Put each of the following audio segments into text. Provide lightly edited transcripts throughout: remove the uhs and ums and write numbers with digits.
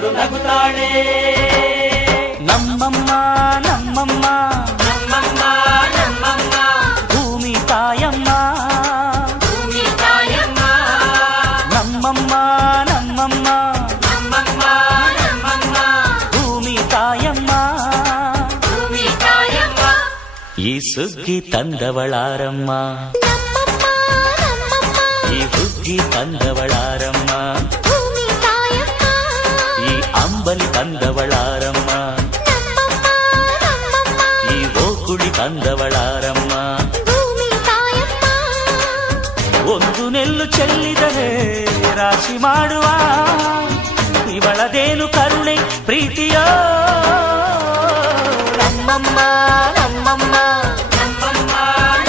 ಎದುರು ನಗುತ್ತಾಳೆ. ನಮ್ಮಮ್ಮ ನಮ್ಮಮ್ಮ ನಮ್ಮಮ್ಮ ನಮ್ಮಮ್ಮ ಭೂಮಿ ತಾಯಮ್ಮ, ಭೂಮಿ ತಾಯಮ್ಮ. ನಮ್ಮಮ್ಮ ನಮ್ಮಮ್ಮ ನಮ್ಮಮ್ಮ ನಮ್ಮಮ್ಮ ಭೂಮಿ ತಾಯಮ್ಮ. ಭೂಮಿ ತಾಯಮ್ಮ. ಈ ಸುಗ್ಗಿ ತಂದವಳಾರಮ್ಮ, ಈ ಹುಗ್ಗಿ ತಂದವಳಾರಮ್ಮ, ಈ ಅಂಬಲಿ ತಂದವಳಾರಮ್ಮ, ಈ ಓಕುಳಿ ತಂದವಳಾರಮ್ಮ. ಒಂದು ನೆಲ್ಲು ಚೆಲ್ಲಿದರೆ ರಾಶಿ ಮಾಡುವ ಇವಳದೇನು ಕರುಣೆ ಪ್ರೀತಿಯೋ. ನಮ್ಮಮ್ಮ ನಮ್ಮಮ್ಮ ನಮ್ಮಮ್ಮ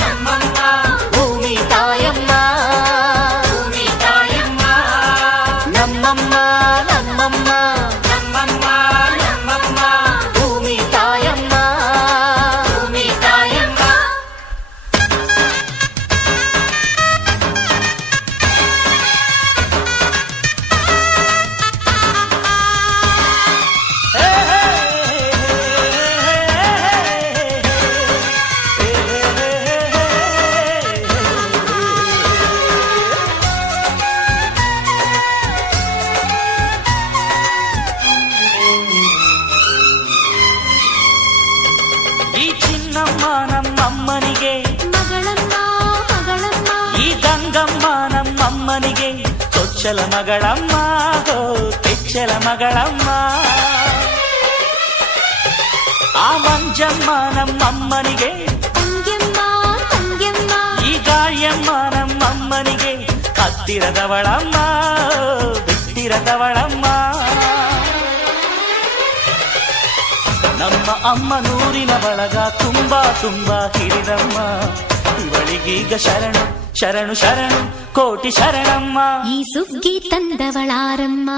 ನಮ್ಮಮ್ಮ ಭೂಮಿ ತಾಯಮ್ಮ, ಭೂಮಿ ತಾಯಮ್ಮ. ನಮ್ಮಮ್ಮ ನಮ್ಮಮ್ಮ ನಮ್ಮಮ್ಮ ನಮ್ಮಮ್ಮ ಭೂಮಿ ತಾಯಮ್ಮ. ಭೂಮಿ ತಾಯಮ್ಮ. ಈ ಚಿನ್ನಮ್ಮ ನಮ್ಮಮ್ಮನಿಗೆ, ಈ ಗಂಗಮ್ಮ ನಮ್ಮಮ್ಮನಿಗೆ ಚೊಚ್ಚಲ ಮಗಳಮ್ಮ, ಹೋ ಕೆಚ್ಚಲ ಮಗಳಮ್ಮ. ಆ ಮಂಜಮ್ಮ ನಮ್ಮಮ್ಮನಿಗೆ, ಈ ಗಾಳಿಯಮ್ಮ ನಮ್ಮಮ್ಮನಿಗೆ ಹತ್ತಿರದವಳಮ್ಮ, ಬಿಟ್ಟಿರದವಳಮ್ಮ. ನಮ್ಮ ಅಮ್ಮ ನೂರಿನ ಬಳಗ ತುಂಬಾ ತುಂಬಾ ಹಿರಿದಮ್ಮ, ಇವಳಿಗೀಗ ಶರಣು ಶರಣು ಶರಣು ಕೋಟಿ ಶರಣಮ್ಮ. ಈ ಸುಗ್ಗಿ ತಂದವಳಾರಮ್ಮ,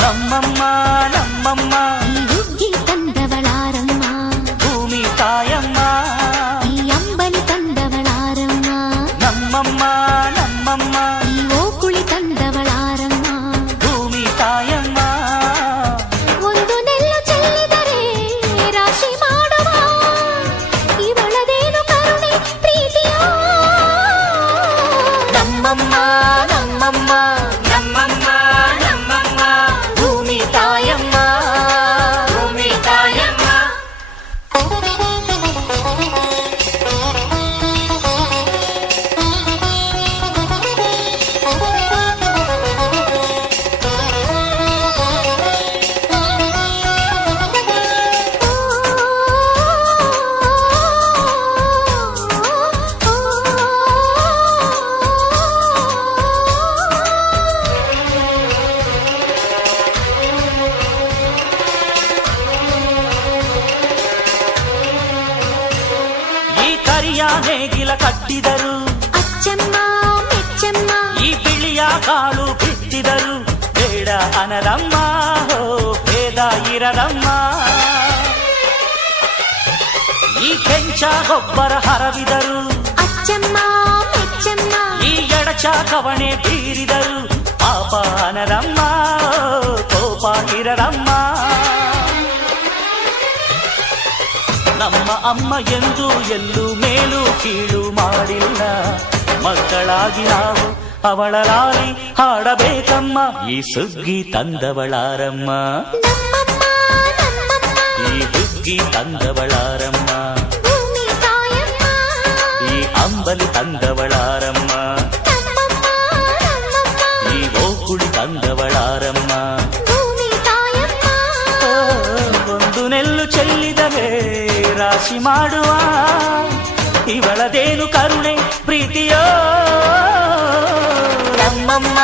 ನಮ್ಮಮ್ಮ ನಮ್ಮಮ್ಮ ಈ ಹುಗ್ಗಿ ತಂದವಳಾರಮ್ಮ, ಭೂಮಿ ತಾಯಮ್ಮ, ಈ ಅಂಬಲಿ ತಂದವಳಾರಮ್ಮ, ನಮ್ಮಮ್ಮ ನಮ್ಮಮ್ಮ ಈ ಓಕುಳಿ ತಂದವಳಾರಮ್ಮ. ಭೂಮಿ ತಾಯಮ್ಮ. ಒಂದು ನೆಲ್ಲು ಚೆಲ್ಲಿದರೆ ರಾಶಿ ಮಾಡುವ ಇವಳದೇನು ಕರುಣೆ ಪ್ರೀತಿಯೋ. ನಮ್ಮಮ್ಮ ನಮ್ಮಮ್ಮ ನಮ್ಮಮ್ಮ ನಮ್ಮಮ್ಮ ಭೂಮಿ ತಾಯಮ್ಮ, ಭೂಮಿ ತಾಯಮ್ಮ. ಈ ಕರಿಯ ನೇಗಿಲ ಕಟ್ಟಿದರು, ಅಚ್ಚಮ್ಮ ಮೆಚ್ಚಮ್ಮ, ಈ ಬಿಳಿಯ ಕಾಳು ಬಿತ್ತಿದರು, ಬೇಡ ಅನರಮ್ಮ, ಹೋ ಭೇದ ಇರರಮ್ಮ. ಈ ಕೆಂಚ ಗೊಬ್ಬರ ಹರವಿದರು, ಅಚ್ಚಮ್ಮ ಮೆಚ್ಚಮ್ಮ, ಈ ಎಡಚ ಕವಣೆ ಬೀರಿದರು, ಪಾಪ ಅನರಮ್ಮ, ಕೋಪ ಇರರಮ್ಮ. ನಮ್ಮ ಅಮ್ಮ ಎಂದು ಎಲ್ಲೂ ಮೇಲು ಕೀಳು ಮಾಡಿಲ್ಲ, ಮಕ್ಕಳಾಗಿ ನಾವು ಅವಳ ಲಾಲಿ ಹಾಡಬೇಕಮ್ಮ. ಈ ಸುಗ್ಗಿ ತಂದವಳಾರಮ್ಮ, ನಮ್ಮಮ್ಮ ನಮ್ಮಮ್ಮ ಈ ಹುಗ್ಗಿ ತಂದವಳಾರಮ್ಮ, ಭೂಮಿ ತಾಯಮ್ಮ, ಈ ಅಂಬಲಿ ತಂದವಳಾರಮ್ಮ, ನಮ್ಮಮ್ಮ ನಮ್ಮಮ್ಮ ಈ ಓಕುಳಿ ತಂದವಳಾರಮ್ಮ. ಭೂಮಿ ತಾಯಮ್ಮ. ಓ, ಒಂದು ನೆಲ್ಲು ಚೆಲ್ಲಿದರೆ ರಾಶಿ ಮಾಡುವ ಇವಳದೇನು ಕರುಣೆ ಪ್ರೀತಿಯೋ. ನಮ್ಮಮ್ಮ